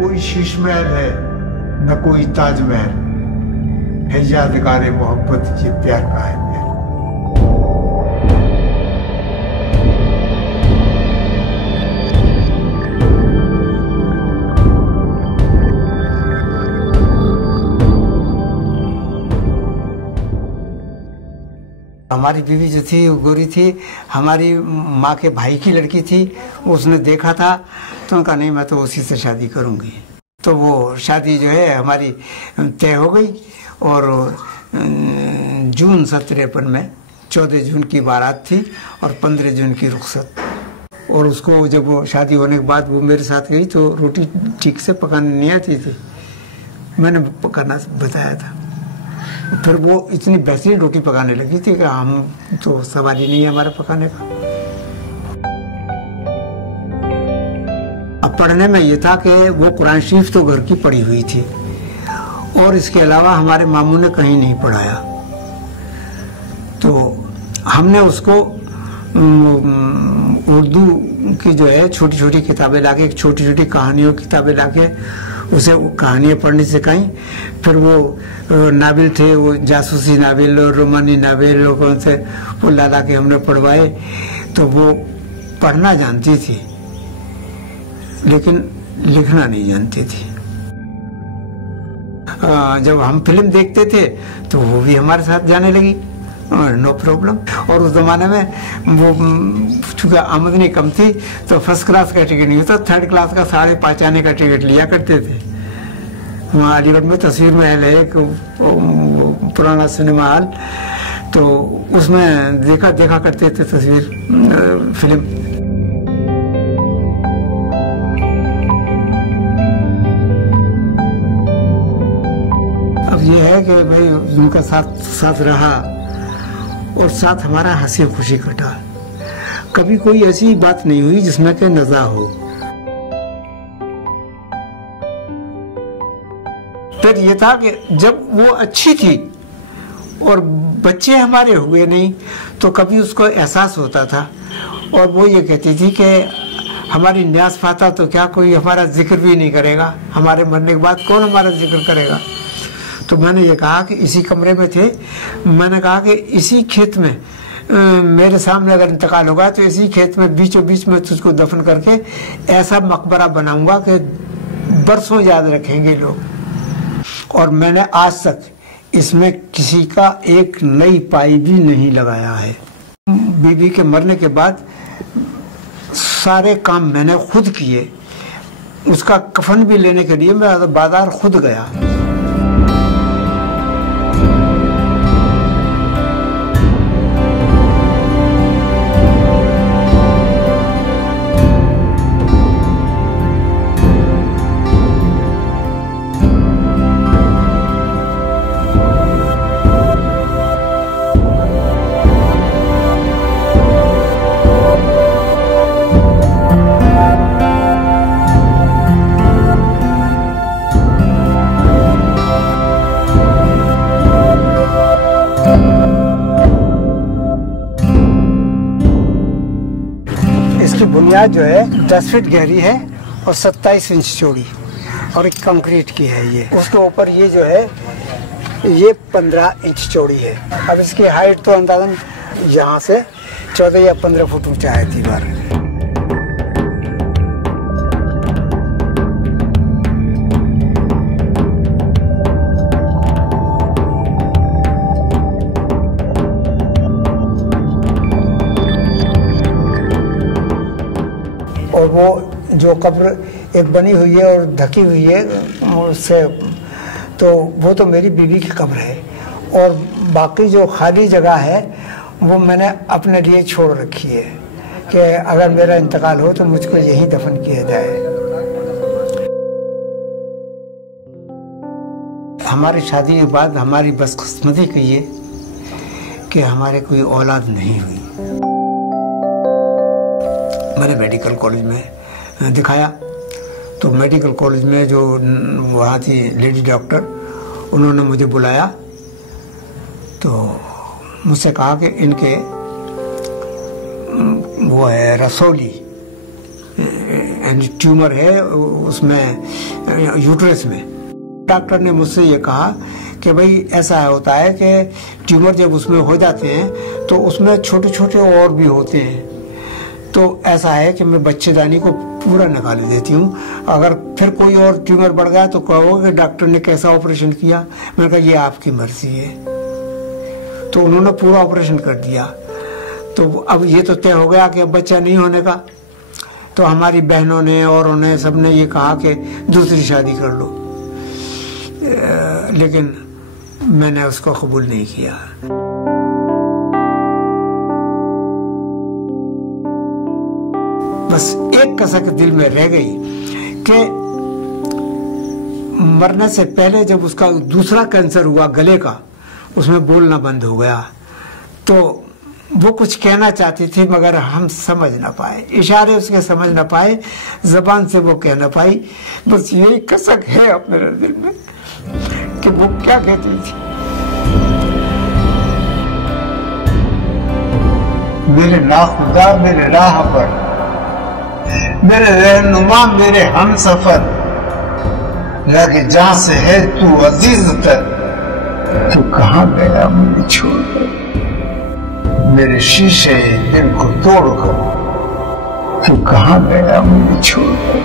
कोई शीश महल है न कोई ताजमहल है, यादगार मोहब्बत ये प्यार का है। हमारी बीवी जो थी वो गोरी थी, हमारी माँ के भाई की लड़की थी। उसने देखा था तो उनका नहीं, मैं तो उसी से शादी करूँगी। तो वो शादी जो है हमारी तय हो गई और जून 1953 में 14 जून की बारात थी और 15 जून की रुखसत। और उसको जब वो शादी होने के बाद वो मेरे साथ गई तो रोटी ठीक से पकाने नहीं आती थी, मैंने पकाना बताया था। फिर वो इतनी बेहतरीन रोटी पकाने लगी थी कि हम तो सवाल ही नहीं है हमारा पकाने का। अब पढ़ने में ये था कि वो कुरान शरीफ तो घर की पढ़ी हुई थी और इसके अलावा हमारे मामू ने कहीं नहीं पढ़ाया। तो हमने उसको उर्दू की जो है छोटी छोटी किताबें लाके, छोटी छोटी कहानियों की किताबें लाके उसे कहानियाँ पढ़नी सिखाई। फिर वो नावल थे, वो जासूसी नावल और रोमानी नावल और कौन से वो ला के हमने पढ़वाए। तो वो पढ़ना जानती थी लेकिन लिखना नहीं जानती थी। जब हम फिल्म देखते थे तो वो भी हमारे साथ जाने लगी, नो प्रॉब्लम। और उस जमाने में वो चूँकि आमदनी कम थी तो फर्स्ट क्लास का टिकट नहीं होता, थर्ड क्लास का 5.5 आने का टिकट लिया करते थे। वहाँ अलीगढ़ में तस्वीर महल है एक पुराना सिनेमा हॉल, तो उसमें देखा करते थे तस्वीर फिल्म। अब ये है कि भाई उनका साथ रहा और साथ हमारा हंसी खुशी कटा। कभी कोई ऐसी बात नहीं हुई जिसमें के नज़ा हो। फिर ये था कि जब वो अच्छी थी और बच्चे हमारे हुए नहीं तो कभी उसको एहसास होता था और वो ये कहती थी कि हमारी न्यास फाता तो क्या कोई हमारा जिक्र भी नहीं करेगा, हमारे मरने के बाद कौन हमारा जिक्र करेगा। तो मैंने ये कहा कि इसी कमरे में थे, मैंने कहा कि इसी खेत में मेरे सामने अगर इंतकाल होगा तो इसी खेत में बीचों बीच में तुझको दफन करके ऐसा मकबरा बनाऊंगा कि बरसों याद रखेंगे लोग। और मैंने आज तक इसमें किसी का एक नई पाई भी नहीं लगाया है। बीबी के मरने के बाद सारे काम मैंने खुद किए। उसका कफन भी लेने के लिए मैं बाजार खुद गया। बुनियाद जो है 10 फीट गहरी है और 27 इंच चौड़ी और एक कंक्रीट की है ये। उसके ऊपर ये जो है ये 15 इंच चौड़ी है। अब इसकी हाइट तो अंदाजन यहाँ से 14 या 15 फुट ऊंचा है दीवार। और वो जो कब्र एक बनी हुई है और ढकी हुई है उससे, तो वो तो मेरी बीवी की कब्र है। और बाकी जो खाली जगह है वो मैंने अपने लिए छोड़ रखी है कि अगर मेरा इंतकाल हो तो मुझको यहीं दफन किया जाए। हमारी शादी के बाद हमारी बदकिस्मती की ये कि हमारे कोई औलाद नहीं हुई। मैंने मेडिकल कॉलेज में दिखाया तो मेडिकल कॉलेज में जो वहाँ थी लेडी डॉक्टर, उन्होंने मुझे बुलाया तो मुझसे कहा कि इनके वो है रसौली यानी ट्यूमर है उसमें यूट्रस में। डॉक्टर ने मुझसे ये कहा कि भाई ऐसा होता है कि ट्यूमर जब उसमें हो जाते हैं तो उसमें छोटे छोटे और भी होते हैं, तो ऐसा है कि मैं बच्चेदानी को पूरा निकाल देती हूँ। अगर फिर कोई और ट्यूमर बढ़ गया तो कहोगे डॉक्टर ने कैसा ऑपरेशन किया। मैंने कहा ये आपकी मर्जी है। तो उन्होंने पूरा ऑपरेशन कर दिया। तो अब ये तो तय हो गया कि अब बच्चा नहीं होने का। तो हमारी बहनों ने और उन्हें सबने ये कहा कि दूसरी शादी कर लो, लेकिन मैंने उसको कबूल नहीं किया। बस एक कसक दिल में रह गई कि मरने से पहले जब उसका दूसरा कैंसर हुआ गले का, उसमें बोलना बंद हो गया। तो वो कुछ कहना चाहती थी मगर हम समझ ना पाए, इशारे उसके समझ ना पाए, जबान से वो कह ना पाई। बस यही कसक है अपने दिल में कि वो क्या कहती थी। मेरे नाखुदा मेरे राह पर, मेरे रहनुमा मेरे हम सफर, लगे जहां से है तू अजीज तर, तू कहां गया मुझे छोड़कर। मेरे शीशे दिल को तोड़कर, तू कहां गया मुझे छोड़कर।